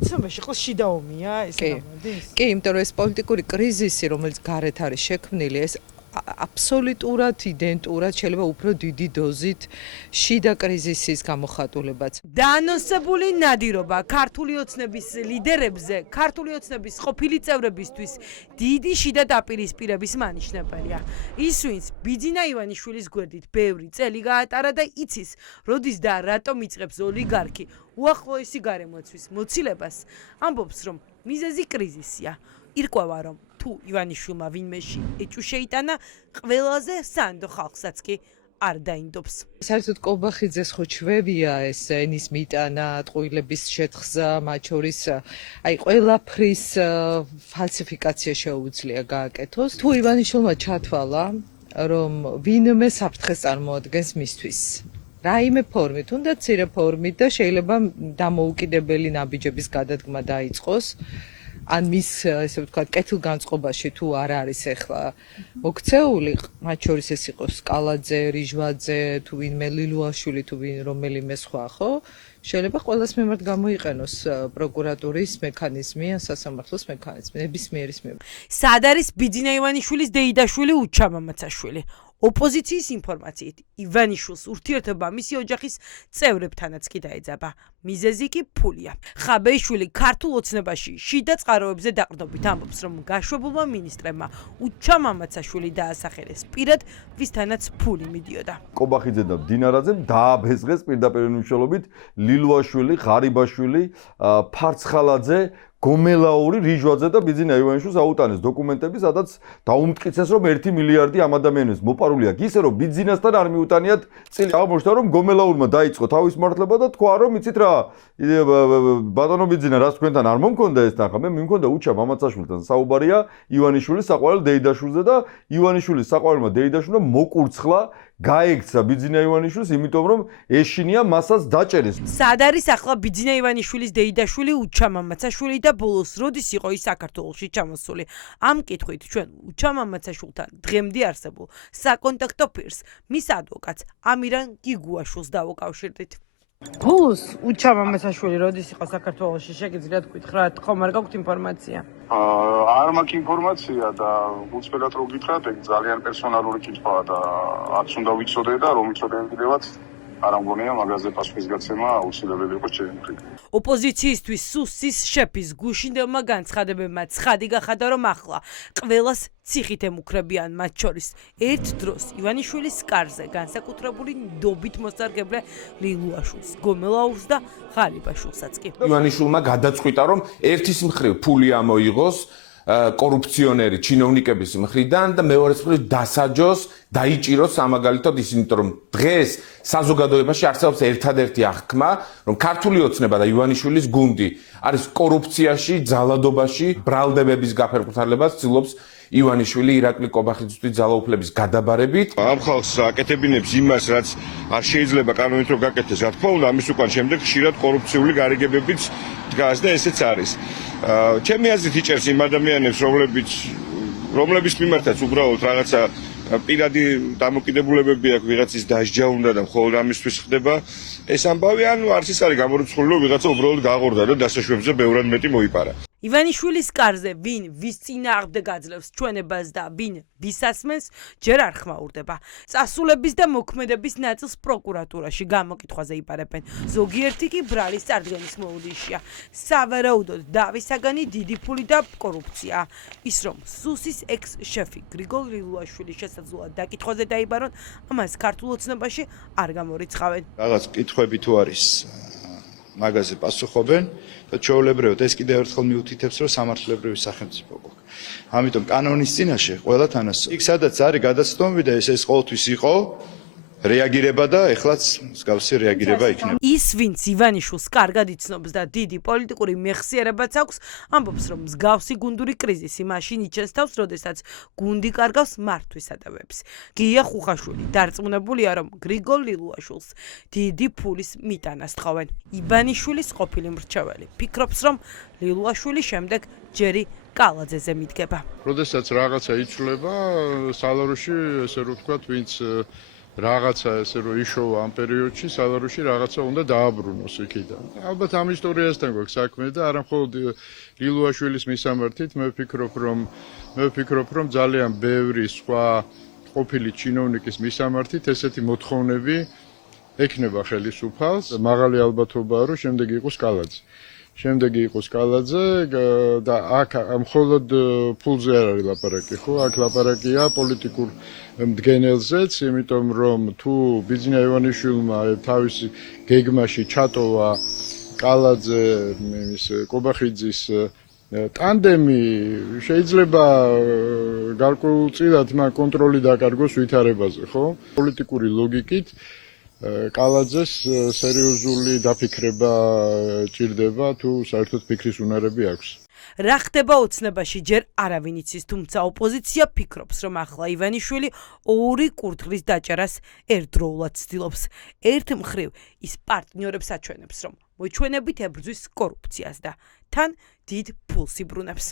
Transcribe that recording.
ოცნებაში ხო შიდა ომია ესე გამოდის? კი, იმიტომ რომ ეს პოლიტიკური კრიზისი, რომელიც გარეთ არის შექმნილი, ეს აბსოლუტურად იდენტურად შეიძლება უფრო დიდი დოზით შიდა კრიზისის გამოხატულებაც. დაანონსებული ნადირობა ქართული ოცნების ლიდერებზე, ქართული ოცნების ყოფილი წევრებისთვის დიდი შიდა დაპირისპირების მანიშნებელია. ის, ვინც ბიძინა ივანიშვილის გვერდით ბევრი წელი გაატარა და იცის, როდის და რატომ იწყებს ოლიგარქი უახლოესი გარემოცვის მოცილებას, ამბობს, რომ მიზეზი კრიზისია. ირკვევა, რომ თუ ივანიშვილმა ვინმეში ეჭვი შეიტანა, ყველაზე სანდო ხალხსაც კი არ დაინდობს. საერთოდ კობახიძეს ხო ჩვევია ეს ენის მიტანა, ტყუილების შეთხზა, მათ შორის აი ყველაფრის ფალსიფიკაცია შეუძლია გააკეთოს. თუ ივანიშვილმა ჩათვალა, რომ ვინმე საფრთხეს წარმოადგენს მისთვის. რაიმე ფორმით, თუნდაც მცირე ფორმით და შეიძლება დამოუკიდებელი ნაბიჯების გადადგმა დაიწყოს. ან მის ესე ვთქვათ კეთილგანწყობაში თუ არ არის ახლა მოქცეული, მათ შორის ეს იყოს კალაძე, რიჟვაძე, თუ ვინმე ლილუაშვილი, თუ რომელიმე სხვა, ხო? შეიძლება ყველას მიმართ გამოიყენოს პროკურატურის მექანიზმი, სასამართლოს მექანიზმი, ნებისმიერის მიმართ. სად არის ბიძინა ივანიშვილის დეიდაშვილი უჩამამაცაშვილი? ოპოზიციის ინფორმაციით ივანიშვილს ურთიერთობა მისი ოჯახის წევრებთანაც კი დაეძაბა. მიზეზი კი ფულია. ხაბეიშვილი ქართულ ოცნებაში შიდა წყაროებზე დაყრდნობით ამბობს, რომ გაშვებულმა მინისტრებმა უჩამამაცაშვილი დაასახელეს პირად, ვისთანაც ფული მიდიოდა. კობახიძე და დინარაძემ დააბეზღეს პირდაპირ მნიშვნელობით ლილუაშვილი, ღარიბაშვილი, ფარცხალაძე, გომელაური, რიჟვაძე და ბიძინა ივანიშვილს აუტანეს დოკუმენტები, სადაც დაუმტკიცეს, რომ 1 მილიარდი ამ ადამიანის მოპარული აქვს, ისე რომ ბიძინასთან არ მიუტანიათ წილი. აღმოჩნდა, რომ გომელაურმა დაიწყო თავის მართლება და თქვა, რომ იცით რა, ბატონო ბიძინა, რას თქვენთან არ მომქონდა ეს თანხა, მე მიმქონდა უჩამამაცაშვილთან საუბარია ივანიშვილის საყვარელ დეიდაშვილზე და ივანიშვილის საყვარელმა დეიდაშვილმა მოკურცხლა გაექცა ბიძინა ივანიშვილს, იმიტომ რომ ეშინია მასაც დაჭერეს. სად არის ახლა ბიძინა ივანიშვილის დეიდაშვილი უჩამამაცაშვილი და ბოლოს როდის იყო ის საქართველოში ჩამოსული? ამ კითხვით ჩვენ უჩამამაცაშვილთან დღემდე არსებულ საკონტაქტო პირს, მის ადვოკატს ამირან გიგუაშვილს დავუკავშირდით. ბოლოს უჩამამაცაშვილი როდის იყო საქართველოში? შეგიძლიათ გითხრათ, ხომ არ გაქვთ ინფორმაცია? არ მაქვს ინფორმაცია და უცბად რო გითხრათ, ეგ ძალიან პერსონალური კითხვაა და არც უნდა ვიცოდე და რომ ვიცოდე კიდევაც არ ამგონია მაგაზე პასუხის გაცემა აუცილებელი იყო ჩემი მხრიდან. ოპოზიციისთვის სუსის შეფის გუშინდელმა განცხადებებმა ცხადი გახადა, რომ ახლა ყველას ციხით ემუქრებიან, მათ შორის ერთ დროს ივანიშვილის კარზე განსაკუთრებული ნდობით მოსარგებლე ლილუაშვილს, გომელაურს და ღარიბაშვილსაც კი. ივანიშვილმა გადაწყვიტა, რომ ერთის მხრივ ფული ამოიღოს კორუფციონერი ჩინოვნიკების მხრიდან და მეორეს მხრივ დასაჯოს, დაიჭიროს სამაგალითოდ ისინი, რომ დღეს საზოგადოებაში არსებობს ერთადერთი აღქმა, რომ ქართული ოცნება და ივანიშვილის გუნდი არის კორუფციაში, ძალადობაში, ბრალდებების გაფერმხრთალებას ცდილობს ივანიშვილი ირაკლი კობახიძისთვის ძალაუფლების გადაბარებით. ამ ხალხს აკეთებინებს იმას, რაც არ შეიძლება კანონით რომ გაკეთდეს, რა თქმა უნდა, ამის უკან შემდეგ ხშირად კორუფციული გარიგებებიც დგას და ესეც არის. ჩემი აზრით იჭერს იმ ადამიანებს, რომლების მიმართაც უბრალოდ რაღაცა პირადი დამოკიდებულებები აქვს, ვიღაცის დასჯა უნდა და მხოლოდ ამისთვის ხდება ეს ამბავი, ანუ არც ის არის გამორიცხული, რომ ვიღაცა უბრალოდ გააღორდა და დასაშვებზე ბევრად მეტი მოიპარა. ივანიშვილის კარზე ვინ ვის წინააღმდეგ აძლევს ჩვენებას და ვინ ვისასმენს, ჯერ არ ხმაურდება. წასულების და მოქმედების ნაწილს პროკურატურაში გამოკითხვაზე იპარებენ. ზოგიერთი კი ბრალის წარდგენის მოვლიშია. სავარაუდოდ დავისაგანი დიდი ფული და კორუფცია. ის რომ სუსის ექს-შეფი გრიგოლ ლილუაშვილის შესაძლოა დაკითხვაზე დაიბარონ, ამას ქართულ ოცნებაში არ გამორიცხავენ. რაღაც კითხვები თუ არის მაგაზე პასუხობენ და ჩვეულებრივად ეს კიდევ ერთხელ მიუთითებს, რომ სამართლებრივი სახელმწიფო გვაქვს. ამიტომ კანონის წინაშე ყველა თანასწორი. იქ სადაც არის გადაცდომები და ეს ყოველთვის იყო რეაგირება და ეხლაც მსგავსი რეაგირება იქნება. ის ვინც ივანიშვილს კარგად იცნობს და დიდი პოლიტიკური მეხსიერებაც აქვს, ამბობს, რომ მსგავსი გუნდური კრიზისი მაშინ იჩენს თავს, როდესაც გუნდი კარგავს მართვისადავებს. გია ხუხაშვილი დარწმუნებულია, რომ გრიგოლ ლილუაშვილს დიდი ფულის მიტანას თხოვენ. ივანიშვილის ყოფილი მრჩეველი ფიქრობს, რომ ლილუაშვილი შემდეგ ჯერი კალაძეზე მიდგება. როდესაც რაღაცა იცვლება, სალაროში, ესე რომ ვთქვათ, ვინც რაღაცა ესე რომ იშოვა ამ პერიოდში სავაროში რაღაცა უნდა დააბრუნოს იქიდან. ალბათ ამ ისტორიასთან გვაქვს საქმე და არა მხოლოდ ლილუაშვილის მისამართით, მე ვფიქრობ რომ ძალიან ბევრი სხვა ყოფილი ჩინოვნიკის მისამართით ესეთი მოთხოვნები ექნება ხელისუფალს. მაღალი ალბათობაა რომ შემდეგი იყოს კალაძე და აქ მხოლოდ ფულზე არ არის ლაპარაკი, ხო? აქ ლაპარაკია პოლიტიკურ მდგენელზეც, იმიტომ რომ თუ ბიძინა ივანიშვილმა თავისი გეგმაში ჩატოვა კალაძე ის კობახიძის ტანდემი, შეიძლება გარკვეულწილად მან კონტროლი დაკარგოს ვითარებაზე, ხო? პოლიტიკური ლოგიკით კალაძეს სერიოზული დაფიქრება ჭირდება თუ საერთოდ ფიქრის უნარები აქვს. რა ხდება ოცნებაში ჯერ არავინ იცის, თუმცა ოპოზიცია ფიქრობს, რომ ახლა ივანიშვილი ორი კურდღლის დაჭერას ერთდროულად ცდილობს. ერთ მხრივ ის პარტნიორებს აჩვენებს, რომ მოჩვენებით ებრძვის კორუფციას და თან დიდ ფულს იბრუნებს.